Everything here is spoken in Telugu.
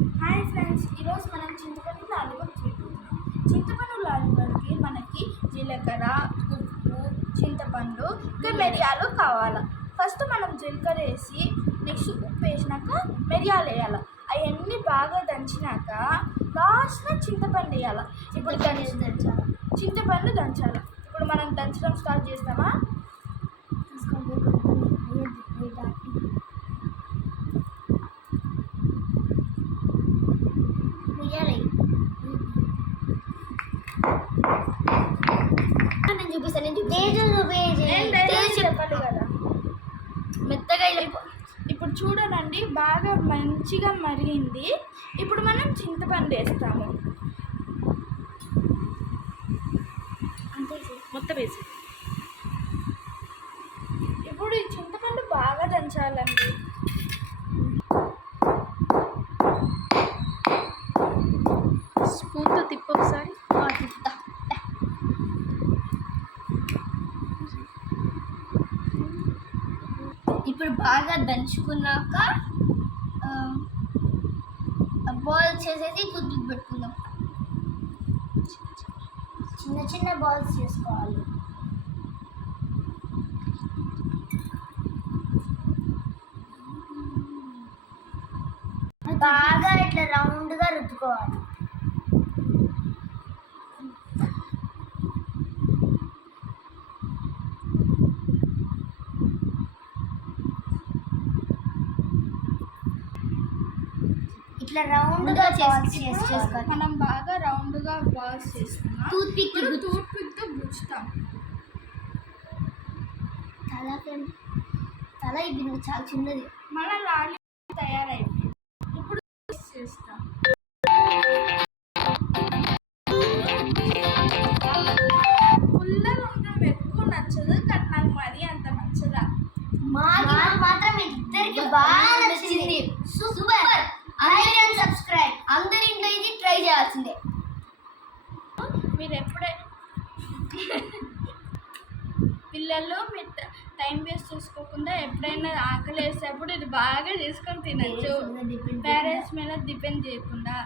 హాయ్ ఫ్రెండ్స్, ఈరోజు మనం చింతపండు లాలీపాప్ చేయబోతున్నాం. చింతపండు లాలీపాప్కి మనకి జీలకర్ర, ఉప్పు, చింతపండు, ఇంకా మిరియాలు కావాలి. ఫస్ట్ మనం జీలకర్ర వేసి నెక్స్ట్ ఉప్పు వేసినాక మిరియాలు వేయాలి. అవన్నీ బాగా దంచినాక లాస్ట్న చింతపండు వేయాలి. ఇప్పుడు దంచాలి, చింతపండు దంచాలి. ఇప్పుడు మనం దంచడం స్టార్ట్ చేస్తామా? చెప్పాలి కదా మెత్తగా. ఇప్పుడు చూడనండి, బాగా మంచిగా మరిగింది. ఇప్పుడు మనం చింతపండు వేస్తాము. అంతే, మొత్తం వేసి ఇప్పుడు ఈ చింతపండు బాగా దంచాలండి. స్పూన్తో తిప్పు ఒకసారి. తిప్పుతా. ఇప్పుడు బాగా దంచుకున్నాక బాల్స్ చేసేసి కుదురు పెట్టుకుందాం. చిన్న చిన్న బాల్స్ చేసుకోవాలి. బాగా ఇట్లా రౌండ్గా రుద్దుకోవాలి. ఇట్లా రౌండ్గా చేసుకోవాలి. మనం బాగా రౌండ్గా బాల్స్ చేస్తున్నాం. టూత్ పిక్తో గుచ్చుతాం. తల ఇది చాలా చిన్నది. మన లాలి తయారైంది. ఇప్పుడు చేస్తాం. పుల్లగా ఉండడం ఎక్కువ నచ్చదు, కానీ నాకు మరీ అంత నచ్చదా. మాత్రం ఇద్దరికి బాగా నచ్చింది. సూపర్. అందరూ సబ్స్క్రైబ్. అందరి ఇంట్లో ఇది ట్రై చేయాల్సిందే. మీరు ఎప్పుడే పిల్లలు మీరు టైం వేస్ట్ చేసుకోకుండా ఎప్పుడైనా ఆకలి వేసేటప్పుడు ఇది బాగా చేసుకొని తినచ్చు. పేరెంట్స్ మీద డిపెండ్ చేయకుండా.